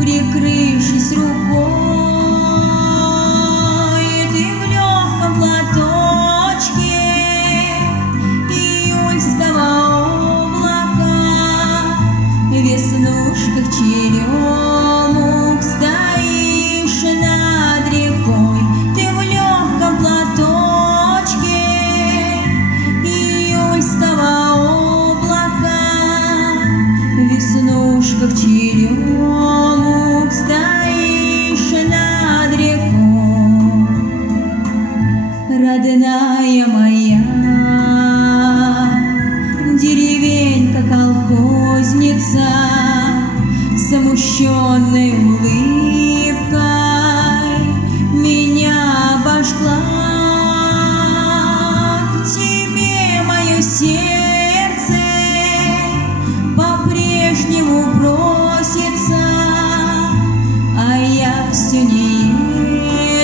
прикрывшись рукой, ты в легком платочке июльского облака, в веснушках черемух стоишь над рекой. Ты в легком платочке июльского облака, в веснушках черемух стоишь над рекой. Родная моя деревенька колхозница, смущенной улыбкой меня обожгла. К тебе мое сердце по-прежнему просится, а я все не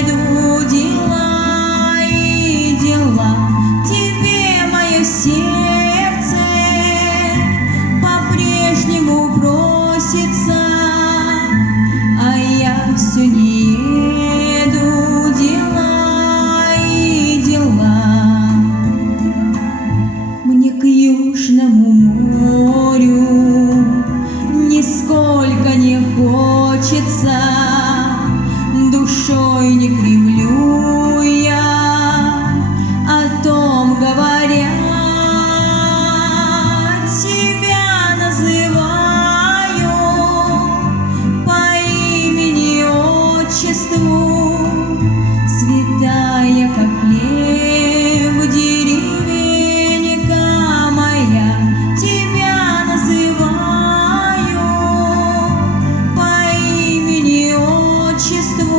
еду, дела и дела. Тебе мое сердце по-прежнему просится, а я все не еду, дела и дела. Мне к Южному морю нисколько не хочется, душой не кривлю я, о том говоря. Тебя называю по имени отчеству, святая, как хлеб, деревенька моя. Тебя называю по имени отчеству,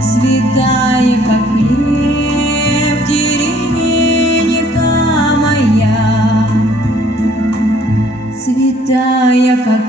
святая, как хлеб, деревенька моя. Святая, как